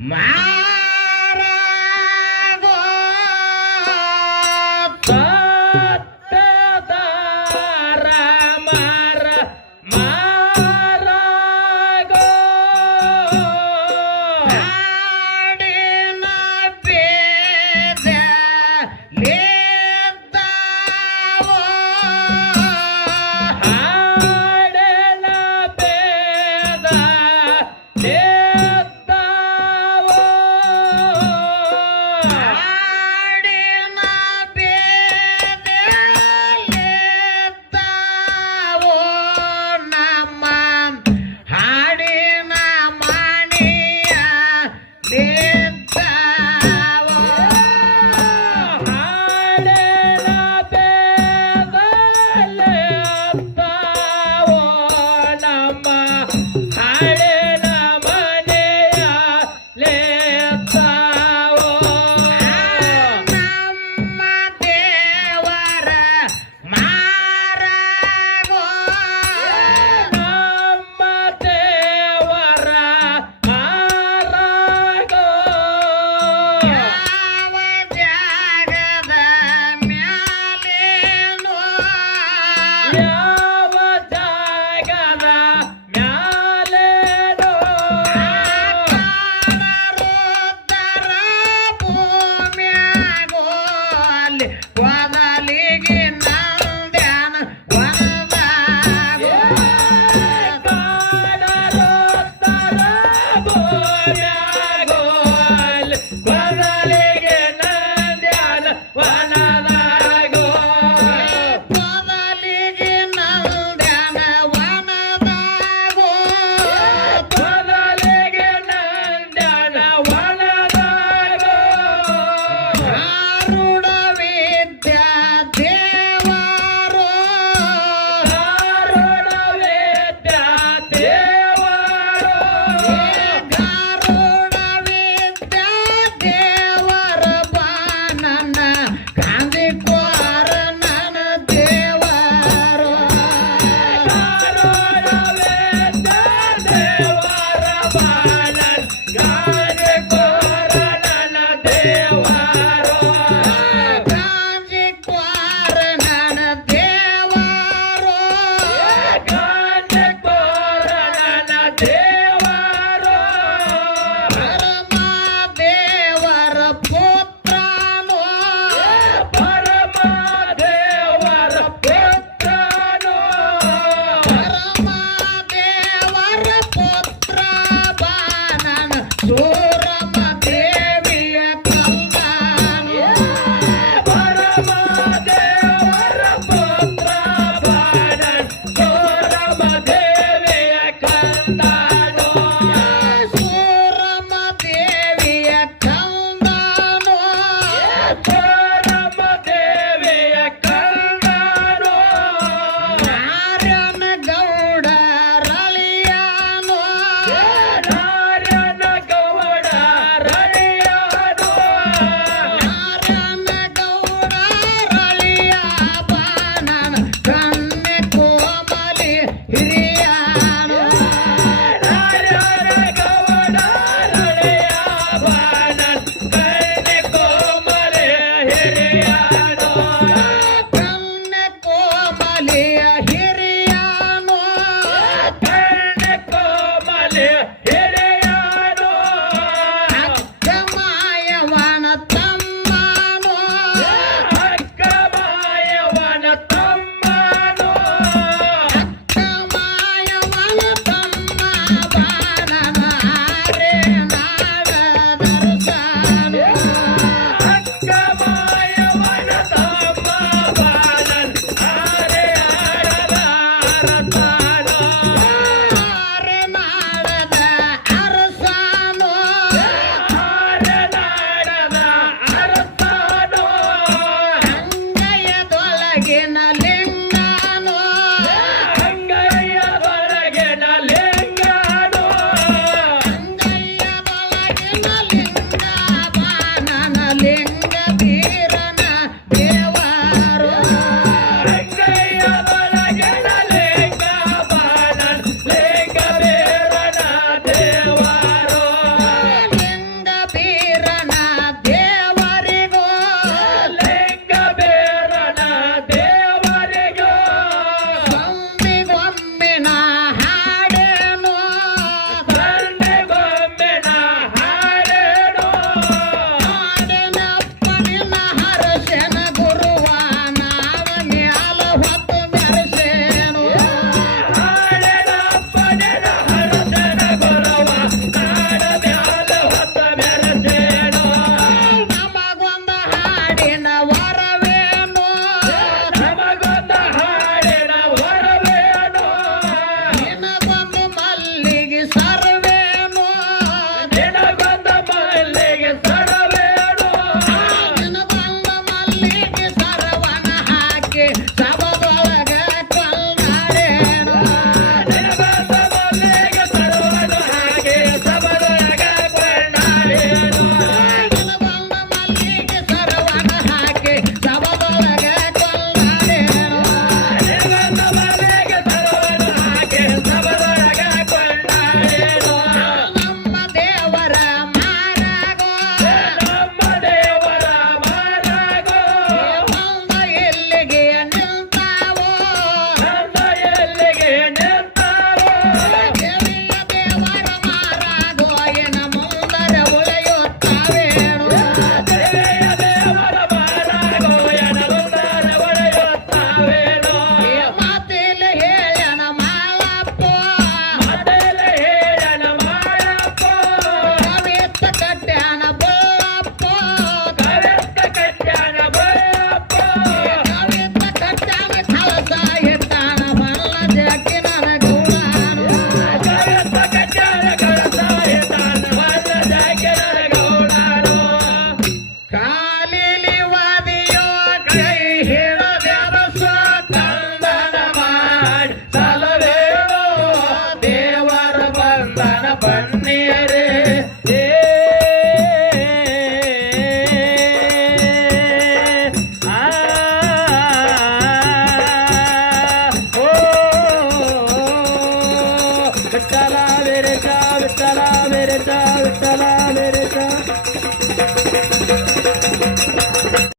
ಮಾರಾಗೋ ಸತ್ಯದಾರ ಮಾರ ಮಾರಾಗೋ ಹಾಡಿನ ಬೇದಲಿದ್ದಾವೋ ಹಾಡಿನ ಬೇದಲಿದ್ದಾವೋ ಹಾಡಿನ ಬೇದಲಿದ್ದಾವೋ ನಮ್ಮ ಹಾಡಿನ ಮಣಿಯ ಲಿದ್ದಾವೋ ಹಾಡಿನ ಬೇದಲಿದ್ದಾವೋ ನಮ್ಮ ಹಾಡಿನ ಮನೆಯ ಲೇತ್ತಾವೋ ನಮ್ಮ ದೇವರ ಮಾರಾಗೋ ನಮ್ಮ ದೇವರ ಮಾರಾಗೋ ಯಾವ ಜಾಗದ ಮ್ಯಾಲೇನೋ ಯಾವ ಜಾಗದ ಮ್ಯಾಲೇನೋ ರುದ್ರ ಭೂಮ್ಯಾಗೋ ಅಲ್ಲಿ ಒದಲಿಗೆ ನಂದ್ಯಾನ ವನದಾಗೋ ಕಾಡರೋತ್ತರ ಭೂಮ್ಯಾಗೋಲ್ ಬದಲಿಗೆ ನಂದ್ಯಾನ ವನದಾಗೋ ಒದಲಿಗೆ ನಂದ್ಯಾನ ವನದಾಗೋ ಬದಲಿಗೆ ನಂದ್ಯಾನ ವನದಾಗೋ ಆರುಡ ವಿದ್ಯಾ ದೇವರು ಧಾರಣ ವೇದ್ಯ ದೇವರು ಗಾರುಡ ವಿದ್ಯಾ ದೇವರ ಬಾನನ ಗಾಂಧಿ ಕೋರ ನನ್ನ ದೇವರು ಧಾರಣ ವೇದ್ಯ ದೇವರ ಬಾಲನ್ ಗಾದೆ ಕೋರನನ ದೇವರು ಗಾಂಧಿ ಕೋರ ನನ್ನ ದೇವರು ಗಾದೆ ಕೋರನನ ದೇವರು ಪರಮ ದೇವರ ಪುತ್ರನೋ ಪರಮ ದೇವರ ಪುತ್ರನು ಪರಮ ದೇವರ ಪುತ್ರ ಬಾನನ ಸೂರಮ ದೇವಿಯ ಕಂದನು ಪರಮ ದೇವರ ಪುತ್ರ ಬಾಣನ್ ಸೋರಮ ದೇವಿಯ ಕಂದನು ಸೂರಮ ದೇವಿಯ ಕಂದನು ಸೋರಮ ದೇವಿಯ ಕಂದನು ನಾರಾಯಣ ಗೌಡ ರಳಿಯಾನು ನಾರಾಯಣ ಗೌಡ ರಳಿಯನು ನಾರಾಯಣ ಗೌಡ ರಳಿಯ ಬಾನನ ಕನ್ನೆ ಕೋಮಲಿ ಹಿರಿಯಾನು ನಾರಾಯಣ ಗೌಡ ರಳಿಯ ಬಾಣನ್ ಕಣ್ಣೆ ಕೋಮಲೆ ಹಿರಿಯನು ಕನ್ನೆ ಕೋಮಲಿಯ ಹಿರಿಯಾನು ಕಣ್ಣೆ ಕೋಮಲೆ ಹಿರಿಯನು ಅಕ್ಕಮಾಯವನ ತಮ್ಮನು ಅಕ್ಕಮಾಯವನ ತಮ್ಮನು ಅಕ್ಕಮಾಯವನ ತಮ್ಮ ಬಾನನ